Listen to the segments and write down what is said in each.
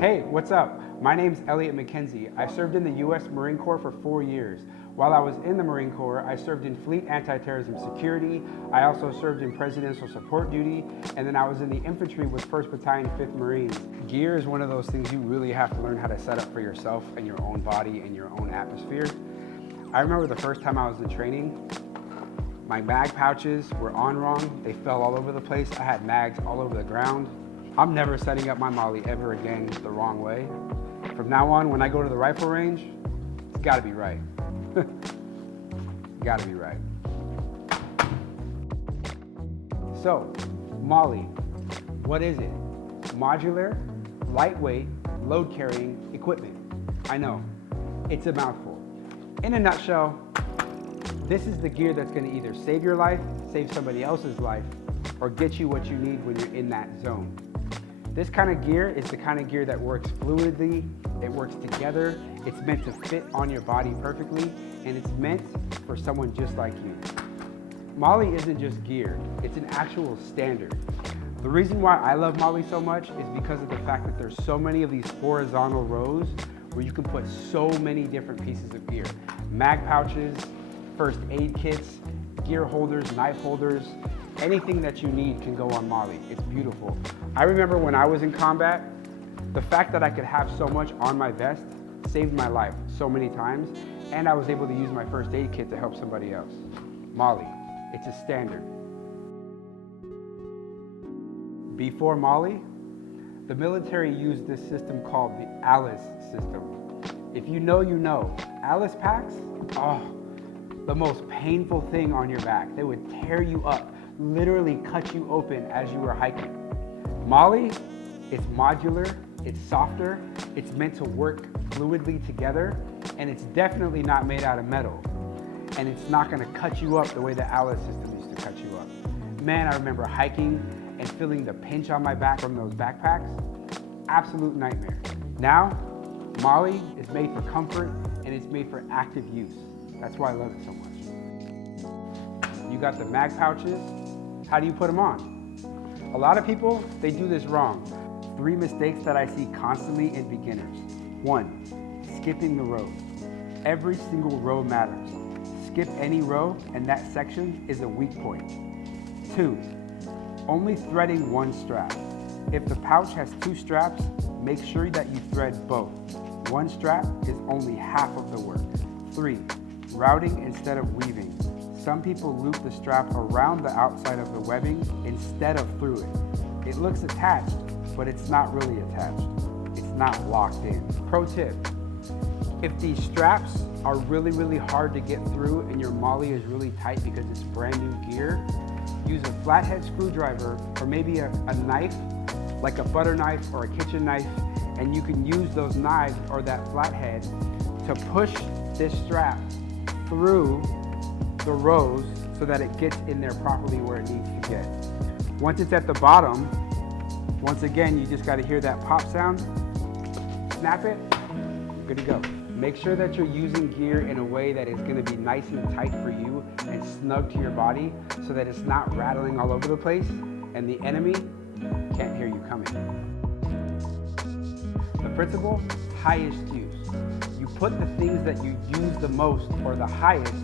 Hey, what's up? My name's Elliot McKenzie. I served in the U.S. Marine Corps for 4 years. While I was in the Marine Corps, I served in Fleet Anti-Terrorism Security. I also served in Presidential Support Duty, and then I was in the infantry with 1st Battalion, 5th Marines. Gear is one of those things you really have to learn how to set up for yourself and your own body and your own atmosphere. I remember the first time I was in training, my mag pouches were on wrong. They fell all over the place. I had mags all over the ground. I'm never setting up my MOLLE ever again the wrong way. From now on, when I go to the rifle range, it's gotta be right. Gotta be right. So, MOLLE, what is it? Modular, lightweight, load-carrying equipment. I know, it's a mouthful. In a nutshell, this is the gear that's gonna either save your life, save somebody else's life, or get you what you need when you're in that zone. This kind of gear is the kind of gear that works fluidly, it works together, it's meant to fit on your body perfectly, and it's meant for someone just like you. MOLLE isn't just gear, it's an actual standard. The reason why I love MOLLE so much is because of the fact that there's so many of these horizontal rows where you can put so many different pieces of gear. Mag pouches, first aid kits, gear holders, knife holders, anything that you need can go on MOLLE. It's beautiful. I remember when I was in combat, the fact that I could have so much on my vest saved my life so many times, and I was able to use my first aid kit to help somebody else. MOLLE, it's a standard. Before MOLLE, the military used this system called the Alice system. If you know, you know. Alice packs, the most painful thing on your back. They would tear you up, literally cut you open as you were hiking. MOLLE, it's modular, it's softer, it's meant to work fluidly together, and it's definitely not made out of metal. And it's not gonna cut you up the way the Alice system used to cut you up. Man, I remember hiking and feeling the pinch on my back from those backpacks. Absolute nightmare. Now, MOLLE is made for comfort and it's made for active use. That's why I love it so much. You got the mag pouches. How do you put them on? A lot of people, they do this wrong. 3 mistakes that I see constantly in beginners. 1, skipping the row. Every single row matters. Skip any row and that section is a weak point. 2, only threading 1 strap. If the pouch has 2 straps, make sure that you thread both. 1 strap is only half of the work. 3, routing instead of weaving. Some people loop the strap around the outside of the webbing instead of through it. It looks attached, but it's not really attached. It's not locked in. Pro tip, if these straps are really, really hard to get through and your MOLLE is really tight because it's brand new gear, use a flathead screwdriver or maybe a knife, like a butter knife or a kitchen knife, and you can use those knives or that flathead to push this strap through the rows so that it gets in there properly where it needs to get. Once it's at the bottom, once again, you just got to hear that pop sound, snap it, good to go. Make sure that you're using gear in a way that is going to be nice and tight for you and snug to your body so that it's not rattling all over the place and the enemy can't hear you coming. The principle, highest use. You put the things that you use the most or the highest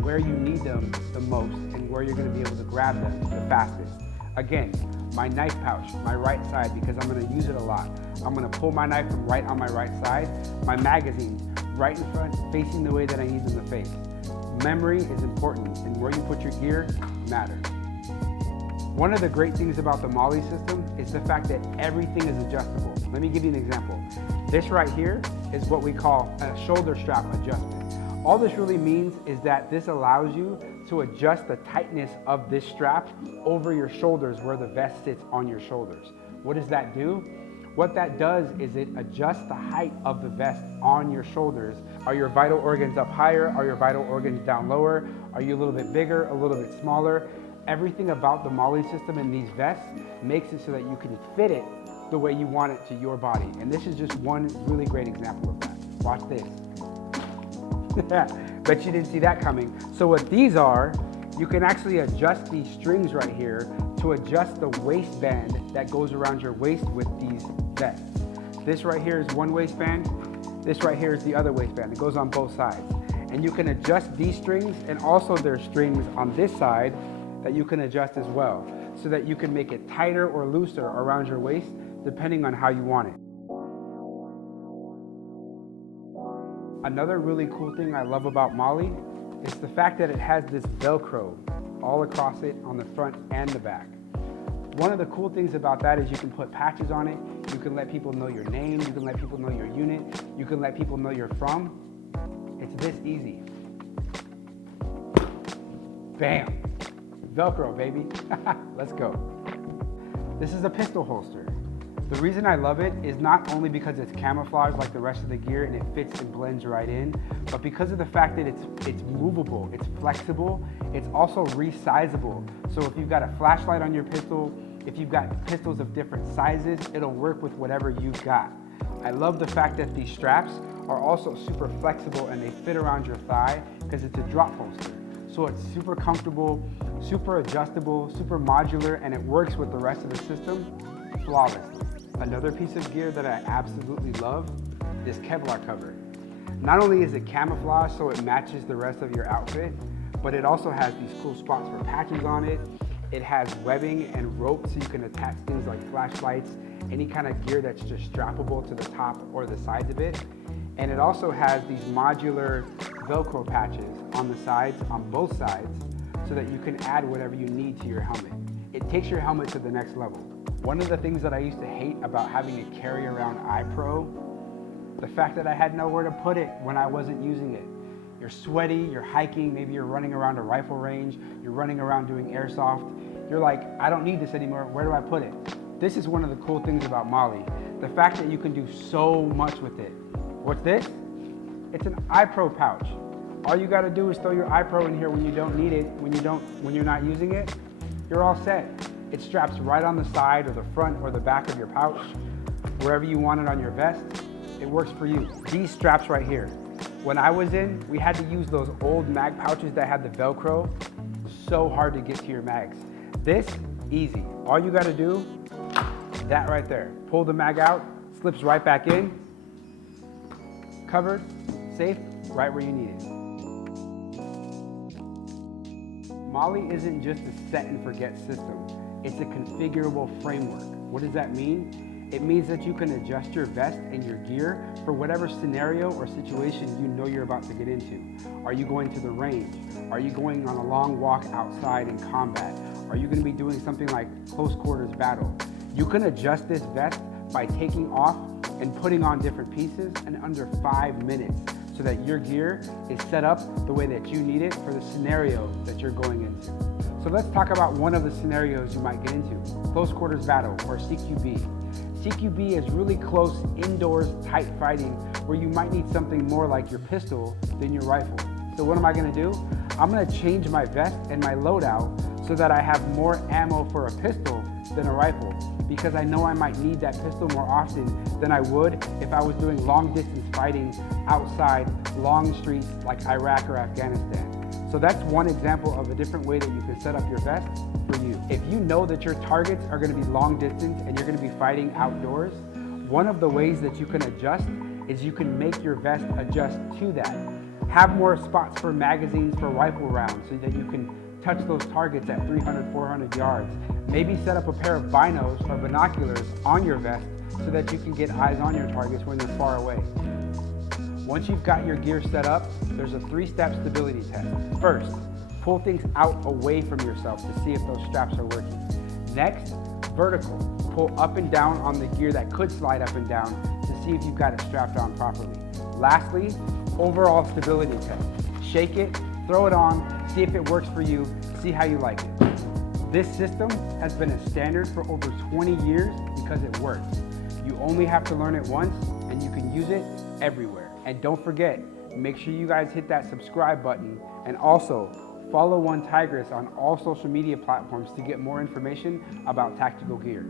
where you need them the most and where you're going to be able to grab them the fastest. Again, my knife pouch, my right side, because I'm going to use it a lot. I'm going to pull my knife from right on my right side. My magazines, right in front, facing the way that I need them to face. Memory is important, and where you put your gear matters. One of the great things about the MOLLE system is the fact that everything is adjustable. Let me give you an example. This right here is what we call a shoulder strap adjustment. All this really means is that this allows you to adjust the tightness of this strap over your shoulders where the vest sits on your shoulders. What does that do? What that does is it adjusts the height of the vest on your shoulders. Are your vital organs up higher? Are your vital organs down lower? Are you a little bit bigger, a little bit smaller? Everything about the MOLLE system in these vests makes it so that you can fit it the way you want it to your body. And this is just one really great example of that. Watch this. Bet you didn't see that coming. So what these are, you can actually adjust these strings right here to adjust the waistband that goes around your waist with these vests. This right here is one waistband. This right here is the other waistband. It goes on both sides. And you can adjust these strings, and also there's strings on this side that you can adjust as well, so that you can make it tighter or looser around your waist, depending on how you want it. Another really cool thing I love about MOLLE is the fact that it has this Velcro all across it on the front and the back. One of the cool things about that is you can put patches on it, you can let people know your name, you can let people know your unit, you can let people know you're from. It's this easy. Bam! Velcro, baby. Let's go. This is a pistol holster. The reason I love it is not only because it's camouflage like the rest of the gear and it fits and blends right in, but because of the fact that it's movable, it's flexible, it's also resizable. So if you've got a flashlight on your pistol, if you've got pistols of different sizes, it'll work with whatever you've got. I love the fact that these straps are also super flexible and they fit around your thigh because it's a drop holster. So it's super comfortable, super adjustable, super modular, and it works with the rest of the system flawlessly. Another piece of gear that I absolutely love, this Kevlar cover. Not only is it camouflage so it matches the rest of your outfit, but it also has these cool spots for patches on it. It has webbing and rope so you can attach things like flashlights, any kind of gear that's just strappable to the top or the sides of it. And it also has these modular Velcro patches on the sides, on both sides, so that you can add whatever you need to your helmet. It takes your helmet to the next level. One of the things that I used to hate about having to carry around iPro, the fact that I had nowhere to put it when I wasn't using it. You're sweaty, you're hiking, maybe you're running around a rifle range, you're running around doing airsoft. You're like, I don't need this anymore, where do I put it? This is one of the cool things about MOLLE. The fact that you can do so much with it. What's this? It's an iPro pouch. All you gotta do is throw your iPro in here when you don't need it, when you're not using it, you're all set. It straps right on the side or the front or the back of your pouch, wherever you want it on your vest. It works for you. These straps right here. When I was in, we had to use those old mag pouches that had the Velcro. So hard to get to your mags. This, easy. All you gotta do, that right there. Pull the mag out, slips right back in, covered, safe, right where you need it. MOLLE isn't just a set and forget system. It's a configurable framework. What does that mean? It means that you can adjust your vest and your gear for whatever scenario or situation you know you're about to get into. Are you going to the range? Are you going on a long walk outside in combat? Are you going to be doing something like close quarters battle? You can adjust this vest by taking off and putting on different pieces in under 5 minutes so that your gear is set up the way that you need it for the scenario that you're going into. So let's talk about one of the scenarios you might get into, close quarters battle or CQB. CQB is really close, indoors, tight fighting where you might need something more like your pistol than your rifle. So what am I gonna do? I'm gonna change my vest and my loadout so that I have more ammo for a pistol than a rifle, because I know I might need that pistol more often than I would if I was doing long distance fighting outside long streets like Iraq or Afghanistan. So that's one example of a different way that you can set up your vest for you. If you know that your targets are gonna be long distance and you're gonna be fighting outdoors, one of the ways that you can adjust is you can make your vest adjust to that. Have more spots for magazines for rifle rounds so that you can touch those targets at 300, 400 yards. Maybe set up a pair of binos or binoculars on your vest so that you can get eyes on your targets when they're far away. Once you've got your gear set up, there's a 3-step stability test. First, pull things out away from yourself to see if those straps are working. Next, vertical. Pull up and down on the gear that could slide up and down to see if you've got it strapped on properly. Lastly, overall stability test. Shake it, throw it on, see if it works for you, see how you like it. This system has been a standard for over 20 years because it works. You only have to learn it once and you can use it everywhere. And don't forget, make sure you guys hit that subscribe button and also follow OneTigris on all social media platforms to get more information about tactical gear.